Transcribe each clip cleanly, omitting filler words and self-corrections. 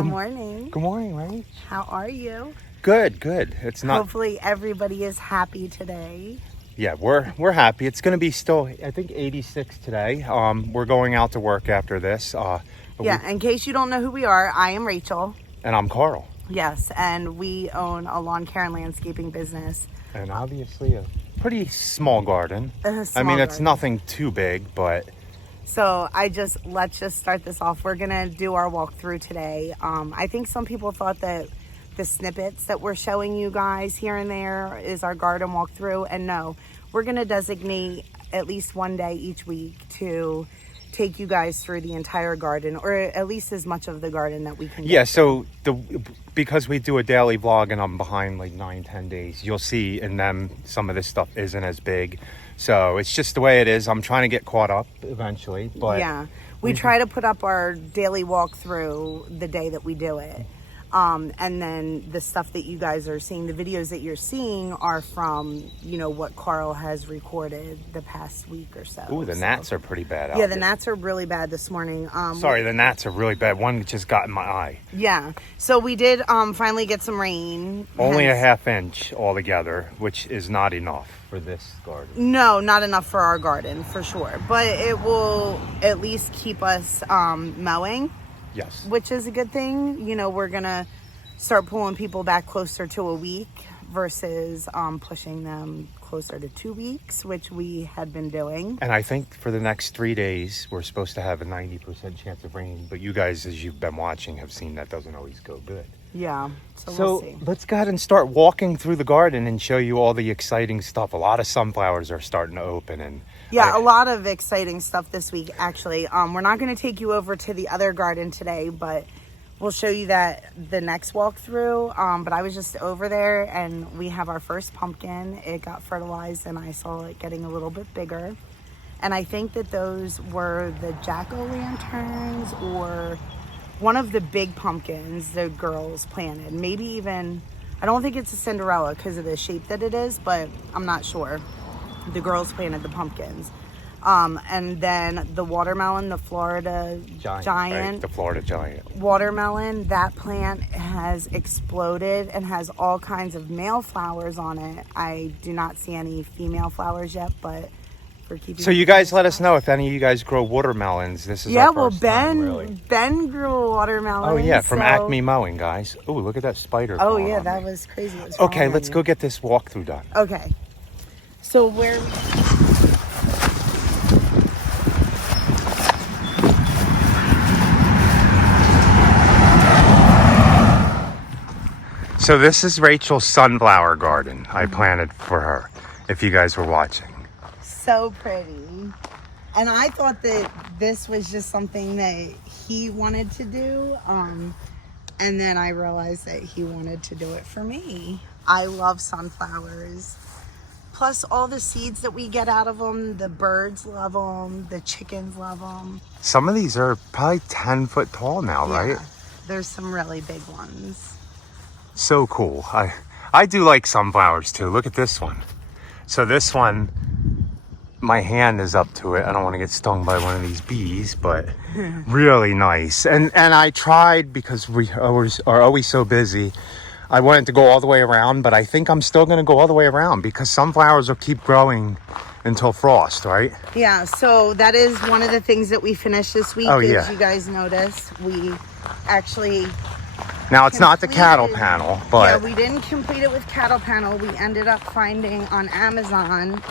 Good morning. Good morning, Ray. How are you? Good, good. It's not. Hopefully everybody is happy today. Yeah, we're happy. It's going to be still, I think, 86 today. We're going out to work after this. In case you don't know who we are, I am Rachel. And I'm Carl. Yes, and we own a lawn care and landscaping business. And obviously a pretty small garden. It's nothing too big, but... So let's just start this off. We're going to do our walkthrough today. I think some people thought that the snippets that we're showing you guys here and there is our garden walkthrough. And no, we're going to designate at least one day each week to take you guys through the entire garden, or at least as much of the garden that we can get. So because we do a daily vlog and I'm behind like 9-10 days, you'll see in them some of this stuff isn't as big. So it's just the way it is. I'm trying to get caught up eventually, but yeah, we try to put up our daily walkthrough the day that we do it. And then the stuff that you guys are seeing, the videos that you're seeing are from, what Carl has recorded the past week or so. Ooh, the gnats are pretty bad out Yeah, there. the gnats are really bad this morning. Sorry, the gnats are really bad. One just got in my eye. Yeah. So we did finally get some rain. Only a half inch altogether, which is not enough for this garden. No, not enough for our garden, for sure. But it will at least keep us mowing. Yes. Which is a good thing. We're going to start pulling people back closer to a week versus pushing them closer to 2 weeks, which we had been doing. And I think for the next 3 days, we're supposed to have a 90% chance of rain. But you guys, as you've been watching, have seen that doesn't always go good. Yeah. So we'll see. Let's go ahead and start walking through the garden and show you all the exciting stuff. A lot of sunflowers are starting to open. And a lot of exciting stuff this week, actually. We're not going to take you over to the other garden today, but we'll show you that the next walkthrough. But I was just over there, and we have our first pumpkin. It got fertilized, and I saw it getting a little bit bigger. And I think that those were the jack-o'-lanterns or one of the big pumpkins the girls planted. Maybe even, I don't think it's a Cinderella because of the shape that it is, but I'm not sure. The girls planted the pumpkins. And then the watermelon, the Florida giant. Right, the Florida giant. Watermelon, that plant has exploded and has all kinds of male flowers on it. I do not see any female flowers yet, but for keeping... So you guys let us know if any of you guys grow watermelons. This is our first time, really. Ben grew a watermelon. Oh yeah, from Acme Mowing, guys. Oh, look at that spider. Oh yeah, that was crazy. Okay, let's go get this walkthrough done. Okay. So where... So this is Rachel's sunflower garden I planted for her, if you guys were watching. So pretty. And I thought that this was just something that he wanted to do. And then I realized that he wanted to do it for me. I love sunflowers. Plus all the seeds that we get out of them, the birds love them, the chickens love them. Some of these are probably 10 foot tall now, right? There's some really big ones. So cool. I do like sunflowers too. Look at this one. So this one, my hand is up to it. I don't want to get stung by one of these bees, but really nice. And I tried, because we are always so busy, I wanted to go all the way around, but I think I'm still going to go all the way around because sunflowers will keep growing until frost, right? Yeah, so that is one of the things that we finished this week. As you guys notice, we actually... Now, it's not the cattle panel, but... Yeah, we didn't complete it with cattle panel. We ended up finding on Amazon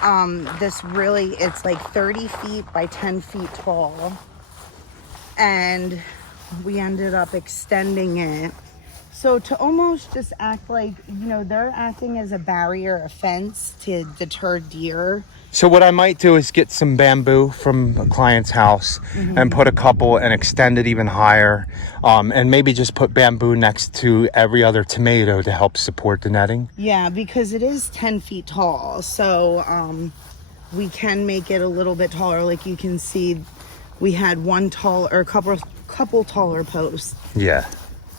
it's like 30 feet by 10 feet tall. And we ended up extending it. So to almost just act like, they're acting as a barrier, a fence to deter deer. So what I might do is get some bamboo from a client's house and put a couple and extend it even higher. And maybe just put bamboo next to every other tomato to help support the netting. Yeah, because it is 10 feet tall. So we can make it a little bit taller. Like you can see, we had one tall or a couple taller posts. Yeah.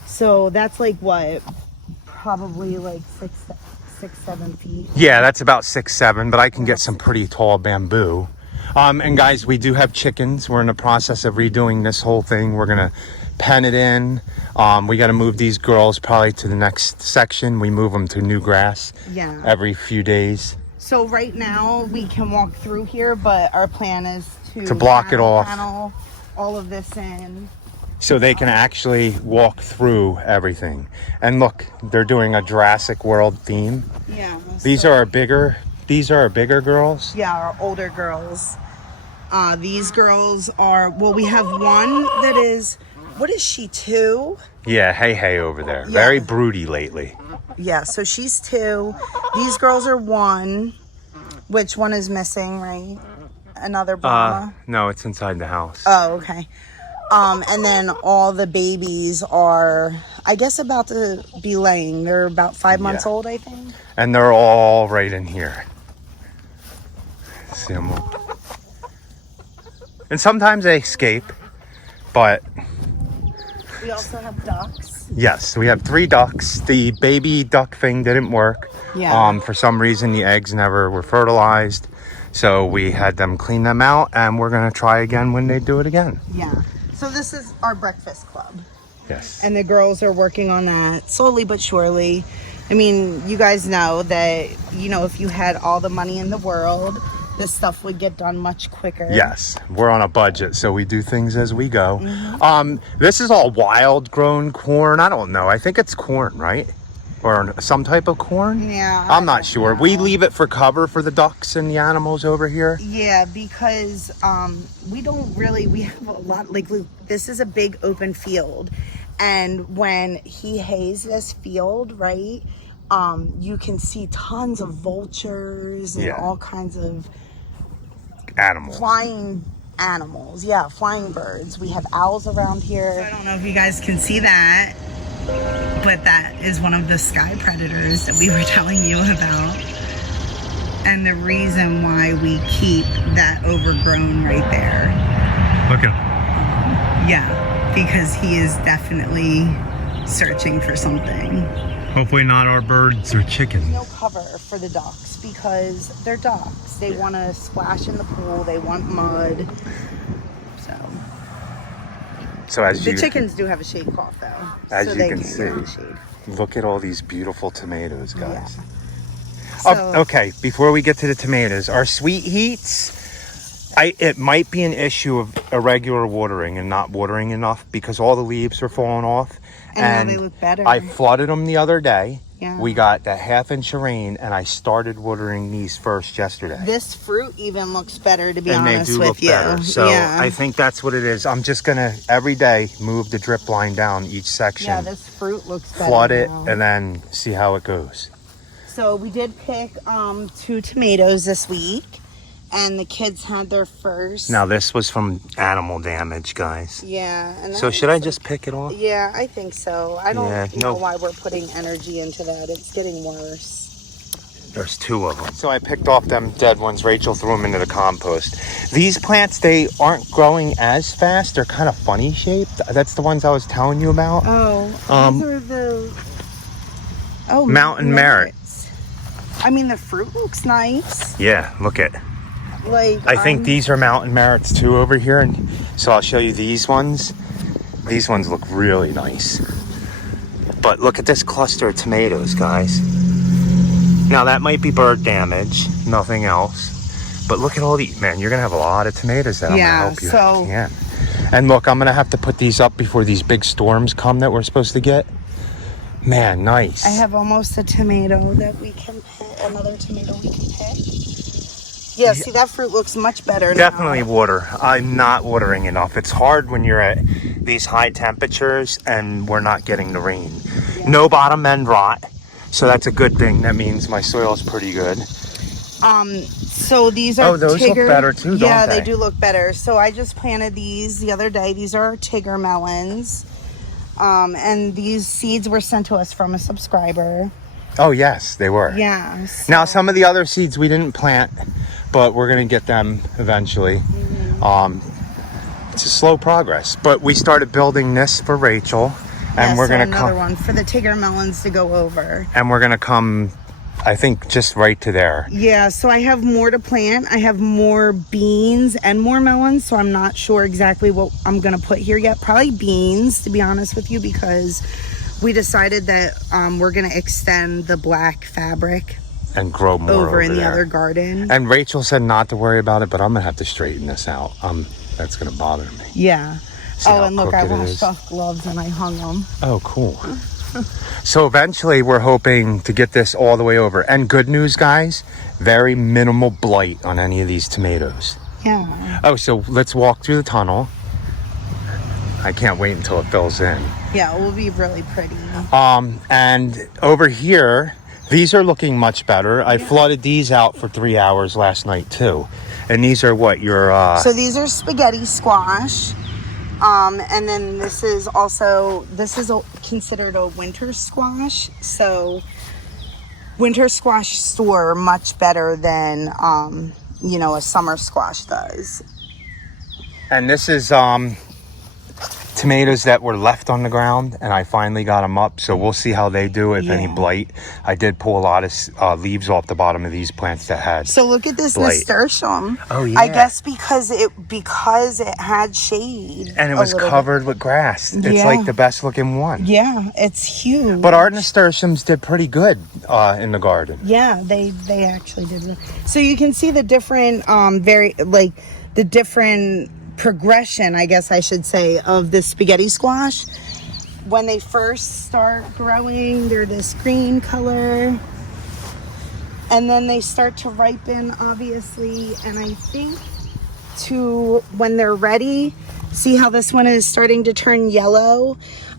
So that's like what? Probably like 6-7 feet. Yeah, that's about 6-7, but I can get some pretty tall bamboo. And guys, we do have chickens. We're in the process of redoing this whole thing. We're gonna pen it in. We got to move these girls probably to the next section. We move them to new grass every few days. So right now we can walk through here, but our plan is to block it off. Panel all of this in. So they can actually walk through everything. And look, they're doing a Jurassic World theme. Yeah. These are our bigger girls. Yeah, our older girls. These girls are, well, we have one that is, what is she, 2? Yeah, hey over there. Yeah. Very broody lately. Yeah, so she's 2. These girls are 1. Which one is missing, right? Another Brahma? No, it's inside the house. Oh, okay. And then all the babies are, I guess, about to be laying. They're about 5 months old, I think. And they're all right in here. See them all. And sometimes they escape, but... We also have ducks. Yes, we have 3 ducks. The baby duck thing didn't work. Yeah. For some reason, the eggs never were fertilized. So we had them clean them out, and we're going to try again when they do it again. Yeah. So this is our breakfast club. Yes. And the girls are working on that slowly but surely. I mean, you guys know that, you know, if you had all the money in the world, this stuff would get done much quicker. Yes, we're on a budget, so we do things as we go. Mm-hmm. This is all wild grown corn. I don't know. I think it's corn, right? Or some type of corn? Yeah. I'm not sure. We leave it for cover for the ducks and the animals over here. Yeah, because we have a lot, like, this is a big open field. And when he hays this field, right, you can see tons of vultures and all kinds of flying animals. Yeah, flying birds. We have owls around here. So I don't know if you guys can see that, but that is one of the sky predators that we were telling you about. And the reason why we keep that overgrown right there. Look at him. Yeah, because he is definitely searching for something. Hopefully not our birds or chickens. No cover for the ducks because they're ducks. They want to splash in the pool. They want mud. So as the chickens do have a shade cloth though. As so you can see, look at all these beautiful tomatoes, guys. Yeah. Okay, before we get to the tomatoes, our sweet heats, it might be an issue of irregular watering and not watering enough because all the leaves are falling off. And now they look better. I flooded them the other day. Yeah. We got that 1/2 inch of rain, and I started watering these first yesterday. This fruit even looks better, to be honest with you. And they do look better. So I think that's what it is. I'm just gonna every day move the drip line down each section. Yeah, this fruit looks better. Flood it and then see how it goes. So we did pick 2 tomatoes this week, and the kids had their first. Now this was from animal damage, guys. Yeah. And so should I just pick it off? Yeah, I think so. I don't know why we're putting energy into that. It's getting worse. There's 2 of them. So I picked off them dead ones. Rachel threw them into the compost. These plants, they aren't growing as fast. They're kind of funny shaped. That's the ones I was telling you about. Oh, these are the mountain merits. I mean, the fruit looks nice. Yeah, look at. Like I think these are mountain merits too over here, and so I'll show you these ones. These ones look really nice. But look at this cluster of tomatoes, guys. Now that might be bird damage, nothing else. But look at all these, man, you're gonna have a lot of tomatoes that I'm gonna help you. Yeah. And look, I'm gonna have to put these up before these big storms come that we're supposed to get. Man, nice. I have almost a tomato that we can pick, another tomato we can pick. Yeah, see, that fruit looks much better Definitely now. water. I'm not watering enough. It's hard when you're at these high temperatures and we're not getting the rain. Yeah. No bottom end rot, so that's a good thing. That means my soil is pretty good. So these are those look better too, don't they? Yeah, they do look better. So I just planted these the other day. These are Tigger melons. And these seeds were sent to us from a subscriber. Oh, yes, they were. Yeah. So. Now, some of the other seeds we didn't plant, but we're going to get them eventually. Mm-hmm. It's a slow progress, but we started building this for Rachel, and we're going to come. Another one for the Tigger melons to go over. And we're going to come I think just right to there. Yeah, so I have more to plant. I have more beans and more melons, so I'm not sure exactly what I'm going to put here yet. Probably beans, to be honest with you, because we decided that we're going to extend the black fabric and grow more over in the there. other garden. And Rachel said not to worry about it, but I'm going to have to straighten this out. That's going to bother me. Yeah. See Oh, and look, I crooked it washed is. off gloves and I hung them. Oh, cool. So eventually we're hoping to get this all the way over. And good news, guys, very minimal blight on any of these tomatoes. Yeah. Oh, so let's walk through the tunnel. I can't wait until it fills in. Yeah, it will be really pretty. And over here, these are looking much better. I flooded these out for 3 hours last night too. And these are what your So these are spaghetti squash. And then this is considered a winter squash. So winter squash store much better than a summer squash does. And this is tomatoes that were left on the ground, and I finally got them up, so we'll see how they do, if any blight. I did pull a lot of leaves off the bottom of these plants that had So look at this blight. nasturtium. Oh yeah. I guess because it had shade and it was covered with grass. It's like the best looking one. Yeah, it's huge. But our nasturtiums did pretty good in the garden. Yeah, they actually did. So you can see the different the different progression, I guess I should say, of the spaghetti squash. When they first start growing, they're this green color, and then they start to ripen, obviously, and I think when they're ready, see how this one is starting to turn yellow.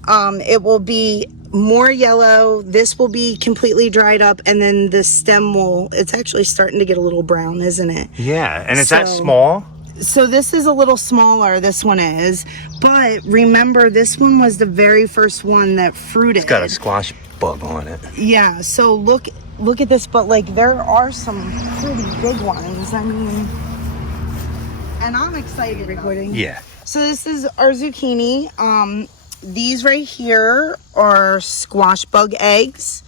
It will be more yellow, this will be completely dried up, and then the stem it's actually starting to get a little brown, isn't it? Yeah. And is that small? So this is a little smaller, this one is, but remember, this one was the very first one that fruited. It's got a squash bug on it. Yeah, so look at this, but like there are some pretty big ones. I mean, and I'm excited recording. Yeah. So this is our zucchini. These right here are squash bug eggs.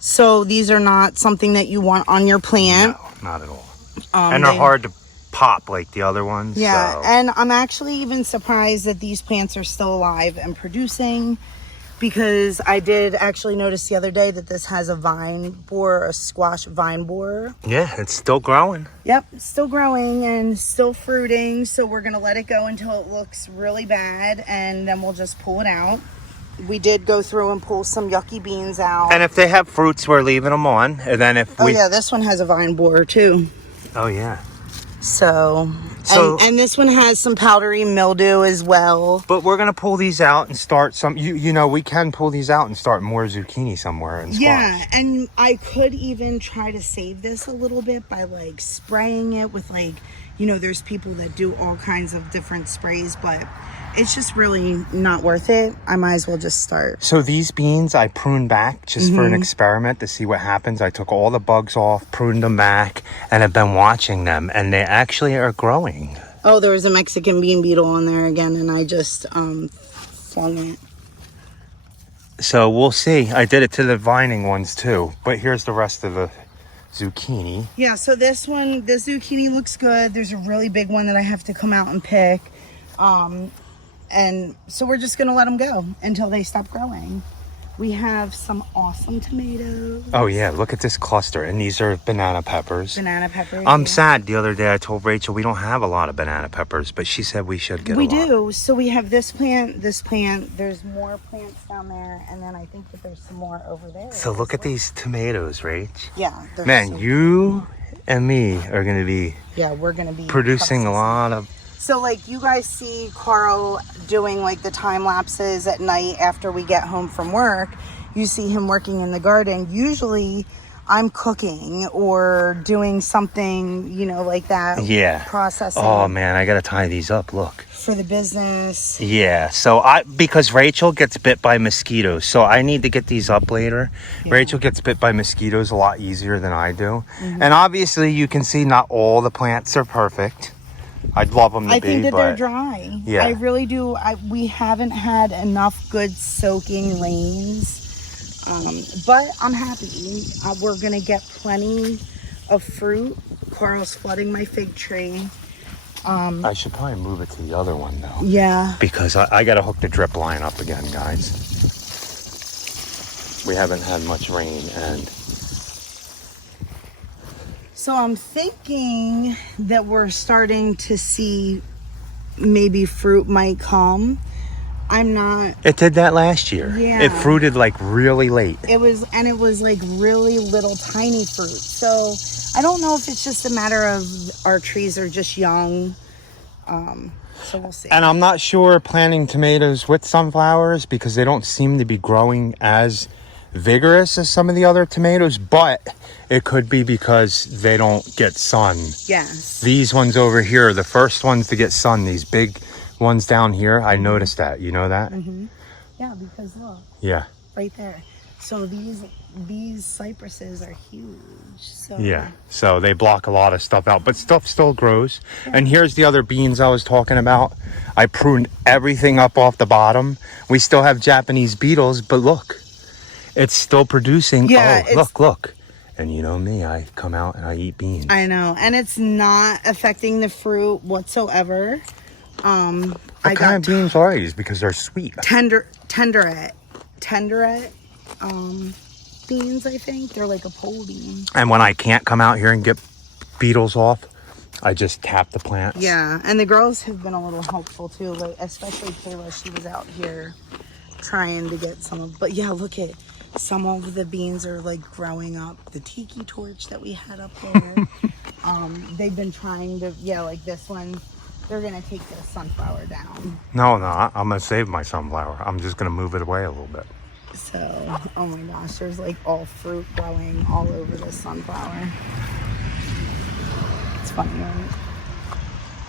So these are not something that you want on your plant. No, not at all. And they're hard to pop like the other ones. Yeah, so. and I'm actually even surprised that these plants are still alive and producing, because I did actually notice the other day that this has a squash vine borer. Yeah, it's still growing. Yep, still growing and still fruiting. So we're gonna let it go until it looks really bad, and then we'll just pull it out. We did go through and pull some yucky beans out. And if they have fruits, we're leaving them on. And then if oh yeah, this one has a vine borer too. Oh yeah. So and this one has some powdery mildew as well. But we're gonna pull these out and start some. We can pull these out and start more zucchini somewhere and squash. Yeah, and I could even try to save this a little bit by like spraying it with there's people that do all kinds of different sprays, but it's just really not worth it. I might as well just start. So these beans I pruned back just for an experiment to see what happens. I took all the bugs off, pruned them back, and I've been watching them, and they actually are growing. Oh, there was a Mexican bean beetle on there again, and I just flung it. So we'll see. I did it to the vining ones too, but here's the rest of the zucchini. Yeah, so this zucchini looks good. There's a really big one that I have to come out and pick. And so we're just going to let them go until they stop growing. We have some awesome tomatoes. Oh yeah, look at this cluster. And these are banana peppers. Banana peppers. I'm sad. The other day I told Rachel we don't have a lot of banana peppers, but she said we should get a lot. We do. So we have this plant. There's more plants down there. And then I think that there's some more over there. So look at these tomatoes, Rach. Yeah. Man, you and me are going to be we're going to be producing a lot of. So like you guys see Carl doing like the time lapses at night after we get home from work. You see him working in the garden. Usually I'm cooking or doing something, like that. Yeah. Processing. Oh man, I got to tie these up. Look. For the business. Yeah. So because Rachel gets bit by mosquitoes, so I need to get these up later. Yeah. Rachel gets bit by mosquitoes a lot easier than I do. And obviously you can see not all the plants are perfect. I'd love them to be, I think that but they're dry. Yeah. I really do. We haven't had enough good soaking rains. But I'm happy. We're gonna get plenty of fruit. Carl's flooding my fig tree. I should probably move it to the other one though. Yeah. Because I got to hook the drip line up again, guys. We haven't had much rain, and So I'm thinking that we're starting to see maybe fruit might come. I'm not. it did that last year. Yeah. It fruited like really late. It was like really little tiny fruit. So I don't know if it's just a matter of our trees are just young. So we'll see. And I'm not sure planting tomatoes with sunflowers because they don't seem to be growing as vigorous as some of the other tomatoes, but it could be because they don't get sun. Yes. These ones over here are the first ones to get sun. These big ones down here, I noticed that. You know that? Mm-hmm. Yeah, because look. Yeah. Right there. So these cypresses are huge. So Yeah. So they block a lot of stuff out, but stuff still grows. Yeah. And here's the other beans I was talking about. I pruned everything up off the bottom. We still have Japanese beetles, but look, it's still producing. Yeah, oh, look. And you know me, I come out and I eat beans. I know. And it's not affecting the fruit whatsoever. What kind of beans are these? Because they're sweet. Tenderette beans, I think. They're like a pole bean. And when I can't come out here and get beetles off, I just tap the plants. Yeah, and the girls have been a little helpful too, like especially Kayla. She was out here trying to get some of, but yeah, look at some of the beans are like growing up. The tiki torch that we had up there, they've been trying to, like this one, they're gonna take the sunflower down. No, I'm gonna save my sunflower. I'm just gonna move it away a little bit. So, oh my gosh, there's like all fruit growing all over this sunflower. It's funny, right?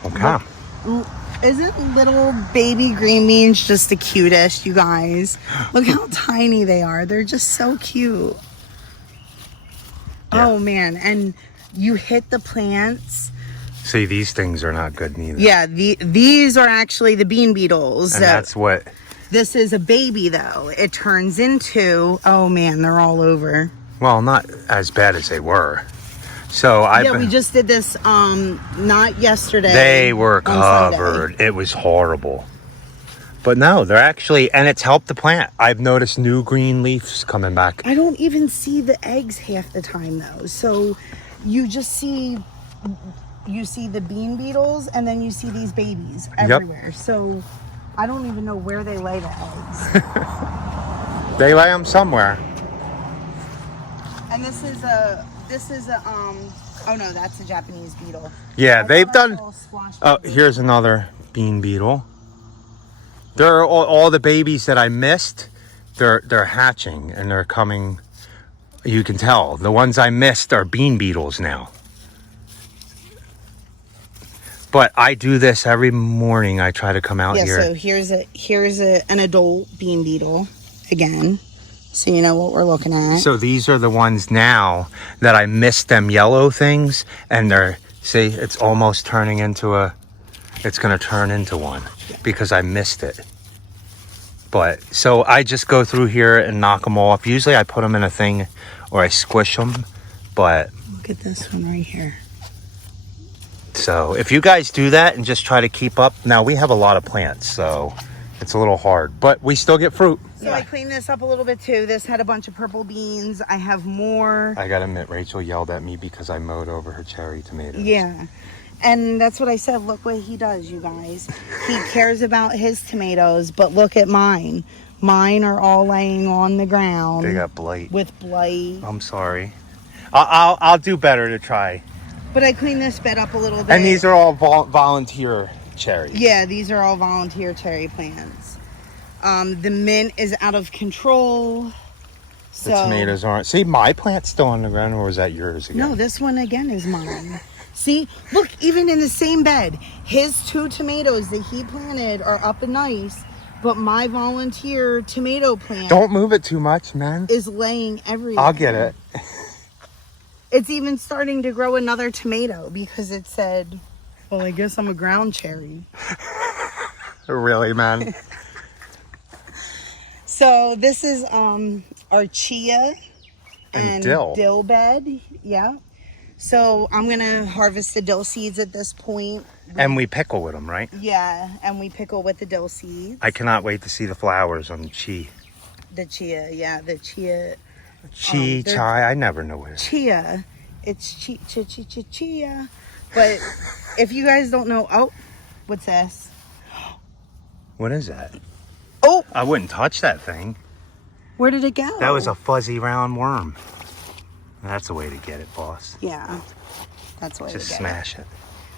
Okay. Look, isn't little baby green beans just the cutest, you guys? Look how tiny they are. They're just so cute. Yeah. Oh man, and you hit the plants. See, these things are not good neither. Yeah, these are actually the bean beetles. And that's what... This is a baby though. It turns into, oh man, they're all over. Well, not as bad as they were. So we just did this not yesterday. They were covered. Sunday. It was horrible. But no, they're actually, and it's helped the plant. I've noticed new green leaves coming back. I don't even see the eggs half the time though. So you just see the bean beetles and then you see these babies everywhere. Yep. So I don't even know where they lay the eggs. They lay them somewhere. And this is a oh no, that's a Japanese beetle. Yeah, they've done. Oh, here's another bean beetle. They're all the babies that I missed. They're hatching and they're coming. You can tell the ones I missed are bean beetles now. But I do this every morning. I try to come out here. So here's an adult bean beetle again. So you know what we're looking at. So these are the ones now that I missed them yellow things, and see, it's almost turning into it's going to turn into one because I missed it. But so I just go through here and knock them off. Usually I put them in a thing or I squish them, but look at this one right here. So if you guys do that and just try to keep up, now we have a lot of plants, so it's a little hard, but we still get fruit. So I cleaned this up a little bit too. This had a bunch of purple beans. I have more. I gotta admit, Rachel yelled at me because I mowed over her cherry tomatoes. Yeah. And that's what I said. Look what he does, you guys. He cares about his tomatoes, but look at mine. Mine are all laying on the ground. They got blight. With blight. I'm sorry. I'll do better to try. But I cleaned this bed up a little bit. And these are all volunteer cherries. Yeah, these are all volunteer cherry plants. The mint is out of control. So, the tomatoes aren't. See, my plant's still on the ground, or was that yours again? No, this one again is mine. See, look, even in the same bed, his 2 tomatoes that he planted are up and nice, but my volunteer tomato plant... Don't move it too much, man. ...is laying everywhere. I'll get it. It's even starting to grow another tomato because it said, well, I guess I'm a ground cherry. Really, man? So this is our chia and dill bed. Yeah. So I'm gonna harvest the dill seeds at this point. And we pickle with them, right? Yeah, and we pickle with the dill seeds. I cannot wait to see the flowers on the chia. The chia, yeah, the chia. Chai, I never know what it is. Chia. It's chia. But if you guys don't know, oh, what's this? What is that? Oh, I wouldn't touch that thing. where did it go? That was a fuzzy round worm. That's the way to get it, boss. Yeah, that's what. Just smash it.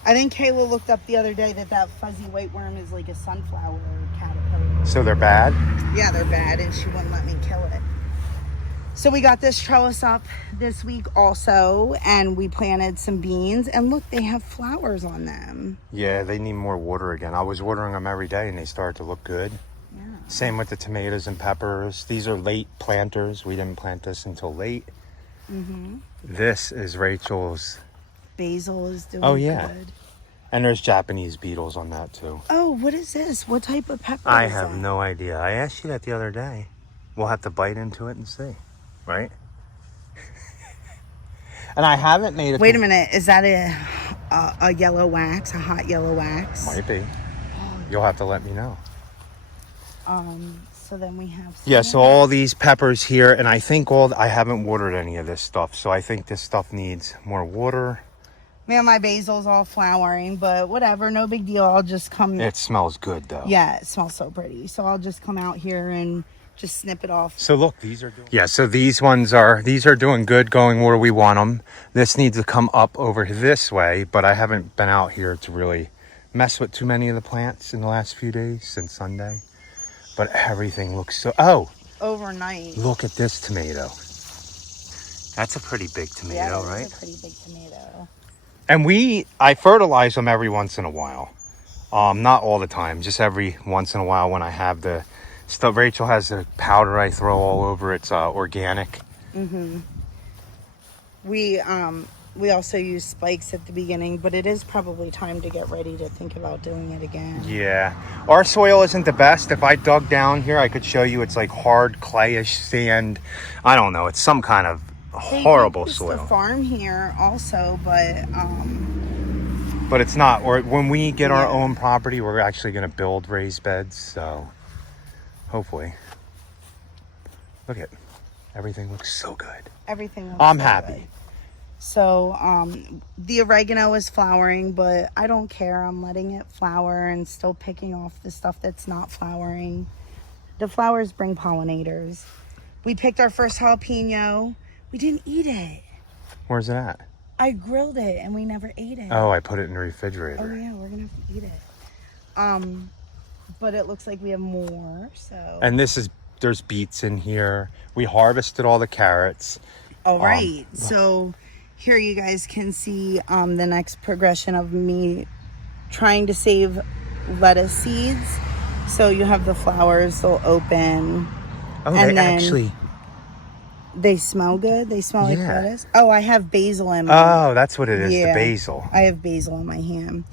I think Kayla looked up the other day that fuzzy white worm is like a sunflower caterpillar. So they're bad? Yeah, they're bad, and she wouldn't let me kill it. So we got this trellis up this week also, and we planted some beans, and look, they have flowers on them. Yeah, they need more water again. I was watering them every day, and they started to look good. Yeah. Same with the tomatoes and peppers. These are late planters. We didn't plant this until late. Mm-hmm. This is Rachel's. Basil is doing good. And there's Japanese beetles on that too. Oh, what is this? What type of pepper I is have that? no idea. I asked you that the other day. We'll have to bite into it and see, right? And I haven't made it. Wait a minute. Is that a yellow wax? A hot yellow wax? Might be. You'll have to let me know. So then we have. Yeah. So all these peppers here, and I think I haven't watered any of this stuff. So I think this stuff needs more water. Man, my basil's all flowering, but whatever, no big deal. I'll just come. It smells good though. Yeah, it smells so pretty. So I'll just come out here and just snip it off. So look, these are doing. Yeah. So these are doing good, going where we want them. This needs to come up over this way, but I haven't been out here to really mess with too many of the plants in the last few days since Sunday. But everything looks so. Oh. Overnight. Look at this tomato. That's a pretty big tomato, right? That's a pretty big tomato. And I fertilize them every once in a while. Not all the time, just every once in a while when I have the stuff. Rachel has a powder I throw all over. It's organic. Mm-hmm. We also use spikes at the beginning, but it is probably time to get ready to think about doing it again. Yeah. Our soil isn't the best. If I dug down here, I could show you it's like hard clayish sand. I don't know. It's some kind of horrible soil. The farm here also, but it's not. Or when we get our own property, we're actually going to build raised beds. So hopefully, look at everything looks so good. Everything. I'm happy. Good. So the oregano is flowering, but I don't care. I'm letting it flower and still picking off the stuff that's not flowering. The flowers bring pollinators. We picked our first jalapeno. We didn't eat it. Where's it at? I grilled it and we never ate it. Oh, I put it in the refrigerator. Oh yeah, we're gonna have to eat it. But it looks like we have more. So. And there's beets in here. We harvested all the carrots. All right. So here you guys can see the next progression of me trying to save lettuce seeds. So you have the flowers, they'll open. Oh, and they actually. They smell good. They smell like lettuce. Oh, I have basil in my. Oh, that's what it is. The basil. I have basil in my hand.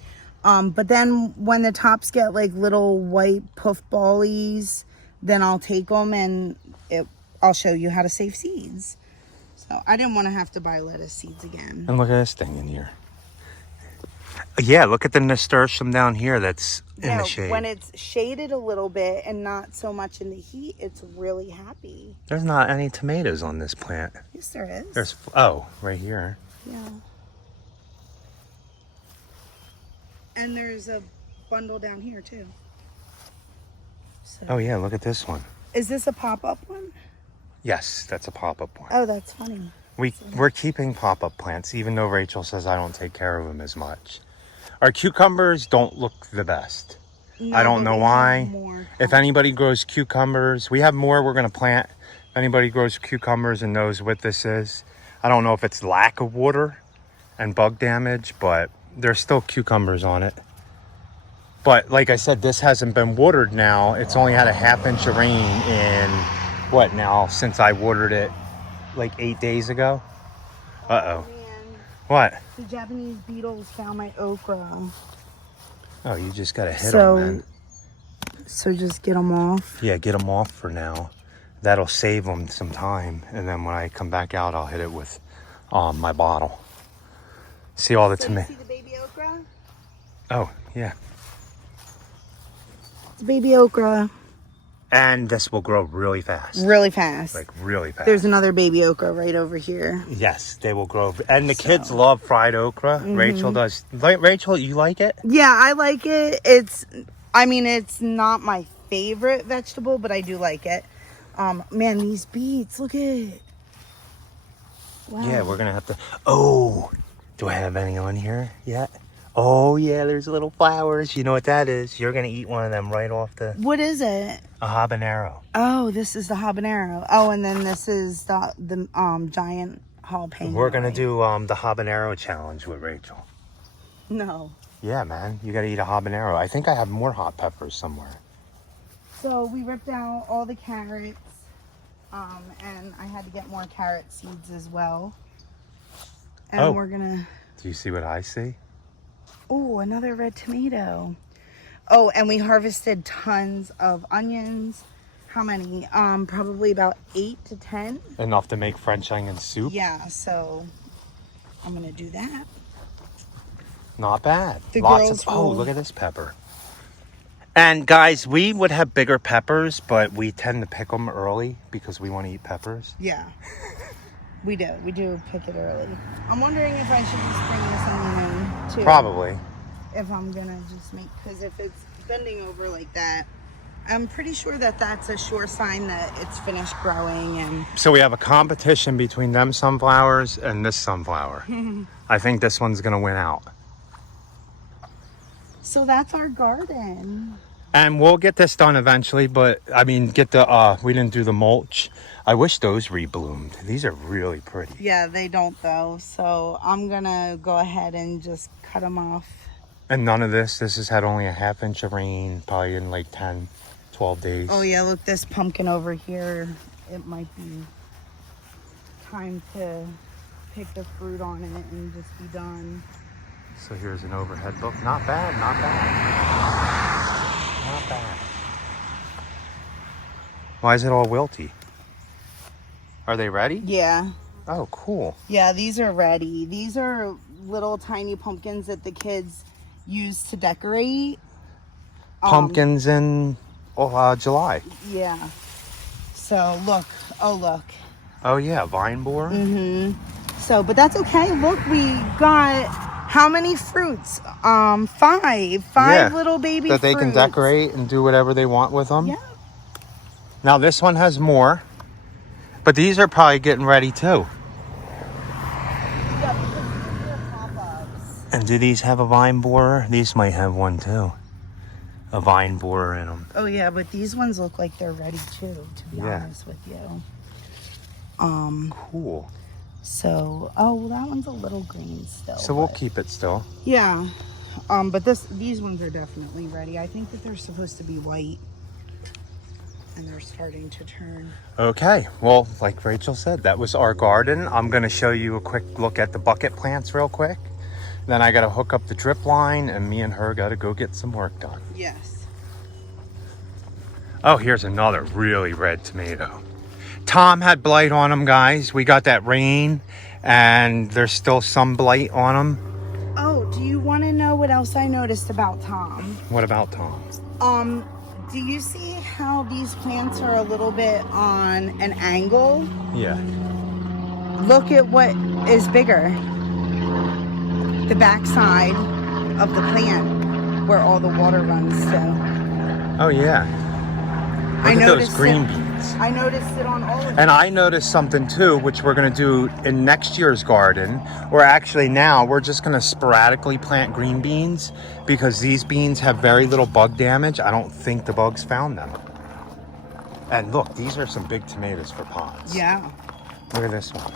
But then when the tops get like little white puff ballies, then I'll take them and I'll show you how to save seeds. So I didn't want to have to buy lettuce seeds again. And look at this thing in here. Yeah, look at the nasturtium down here that's in the shade. When it's shaded a little bit and not so much in the heat, it's really happy. There's not any tomatoes on this plant. Yes, there is. Right here. Yeah. And there's a bundle down here too. So. Oh yeah, look at this one. Is this a pop-up one? Yes, that's a pop-up one. Oh, that's funny. We're keeping pop-up plants, even though Rachel says I don't take care of them as much. Our cucumbers don't look the best. No, I don't know why. If anybody grows cucumbers, we have more we're going to plant. If anybody grows cucumbers and knows what this is, I don't know if it's lack of water and bug damage, but there's still cucumbers on it. But like I said, this hasn't been watered now. It's only had a ½ of rain in, since I watered it like 8 days ago. Uh-oh. Man. What? The Japanese beetles found my okra. Oh, you just got to hit them then. So just get them off? Yeah, get them off for now. that'll save them some time. And then when I come back out, I'll hit it with my bottle. See all the So you tomatoes. see the baby okra? Oh, yeah. It's baby okra. And this will grow really fast. Really fast. Like really fast. There's another baby okra right over here. Yes, they will grow. And the kids love fried okra. Rachel does. Rachel, you like it? Yeah, I like it. It's not my favorite vegetable, but I do like it. Man, these beets, look at it. Wow. Yeah, we're going to have to. Oh, do I have any on here yet? Oh, yeah, there's little flowers. You know what that is? You're going to eat one of them right off the. What is it? A habanero. Oh, this is the habanero. Oh, and then this is the giant jalapeno. We're going to do the habanero challenge with Rachel. No. Yeah, man. You got to eat a habanero. I think I have more hot peppers somewhere. So we ripped out all the carrots. And I had to get more carrot seeds as well. And we're gonna. Do you see what I see? Oh, another red tomato. Oh, and we harvested tons of onions. How many? Probably about 8 to 10. Enough to make French onion soup? Yeah, so I'm gonna do that. Not bad. The Lots girls of. Oh, will- look at this pepper. And guys, we would have bigger peppers, but we tend to pick them early because we want to eat peppers. Yeah. We do pick it early. I'm wondering if I should just bring this onion in too. Probably. If I'm gonna just make, because if it's bending over like that, I'm pretty sure that that's a sure sign that it's finished growing. And So we have a competition between them sunflowers and this sunflower. I think this one's going to win out. so that's our garden. And we'll get this done eventually, but I mean, we didn't do the mulch. I wish those rebloomed. These are really pretty. Yeah, they don't though. So I'm gonna go ahead and just cut them off. And none of this has had only a ½ inch of rain, probably in like 10, 12 days. Oh yeah, look, this pumpkin over here. It might be time to pick the fruit on it and just be done. So here's an overhead book. Not bad, not bad. Not bad. Why is it all wilty? Are they ready? Yeah. Oh, cool. Yeah, these are ready. These are little tiny pumpkins that the kids use to decorate. Pumpkins in July. Yeah. So look. Oh, look. Oh, yeah, vine borer. So, but that's okay. Look, we got how many fruits? Five Yeah, little baby that they can fruits. decorate and do whatever they want with them. Yeah. Now this one has more, but these are probably getting ready too. Yeah, because these are pop-ups. And do these have a vine borer? These might have one too. A vine borer in them. Oh yeah, but these ones look like they're ready too, to be Yeah. honest with you. Cool. So, oh, well, that one's a little green still. So we'll but- keep it still. Yeah. But these ones are definitely ready. I think that they're supposed to be white. And they're starting to turn. Okay, well, like Rachel said, that was our garden. I'm gonna show you a quick look at the bucket plants real quick. Then I gotta hook up the drip line and me and her gotta go get some work done. Yes. Oh, here's another really red tomato. Tom had blight on them, guys. We got that rain and there's still some blight on them. Oh, do you want to know what else I noticed about Tom? What about Tom? Do you see how these plants are a little bit on an angle? Yeah. Look at what is bigger. The backside of the plant where all the water runs to. Oh, yeah. I Look at those noticed green it- beans. I noticed it on all of them. And I noticed something too, which we're gonna do in next year's garden, or actually now we're just gonna sporadically plant green beans because these beans have very little bug damage. I don't think the bugs found them. And look, these are some big tomatoes for pods. Yeah. Look at this one.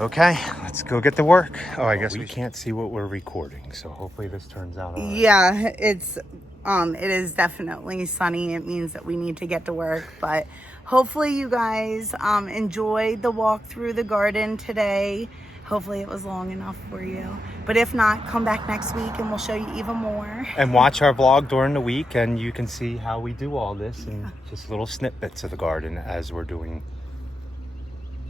Okay, let's go get to work. Oh, I guess we can't see what we're recording, so hopefully this turns out all right. Yeah, it is definitely sunny. It means that we need to get to work, but hopefully you guys enjoyed the walk through the garden today. hopefully it was long enough for you. But if not, come back next week and we'll show you even more. And watch our vlog during the week, and you can see how we do all this and just little snippets of the garden as we're doing.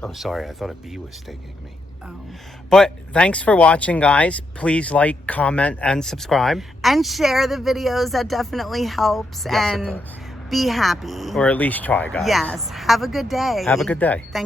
Oh, sorry, I thought a bee was stinging me. Oh. But thanks for watching, guys. Please like, comment, and subscribe. And share the videos. That definitely helps. Yes, and it does. be happy. Or at least try, guys. Yes. Have a good day. Have a good day. Thank